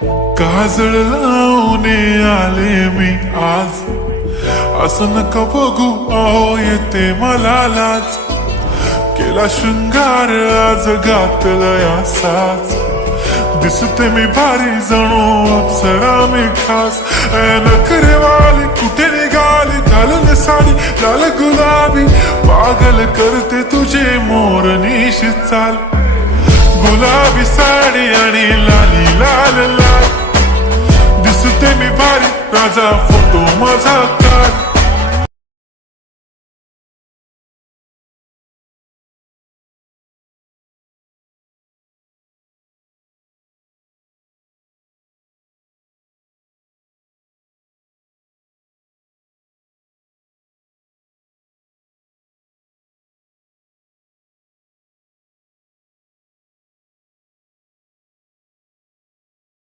काजळ लावून आले मी आज, असं नका बघू अहो येते मला लाज. केला शृंगार आज घातला असाच, दिसते मी भारी जणू अप्सरा मी खास. नखरेवाली कुठे निघाली घालून साडी लाल गुलाबी, पागल करते तुझे मोरनीशी चाल. गुलाबी साडी आणि लाली लाल लाल, दिसते मी भारी राजा फोटो माझा काढ.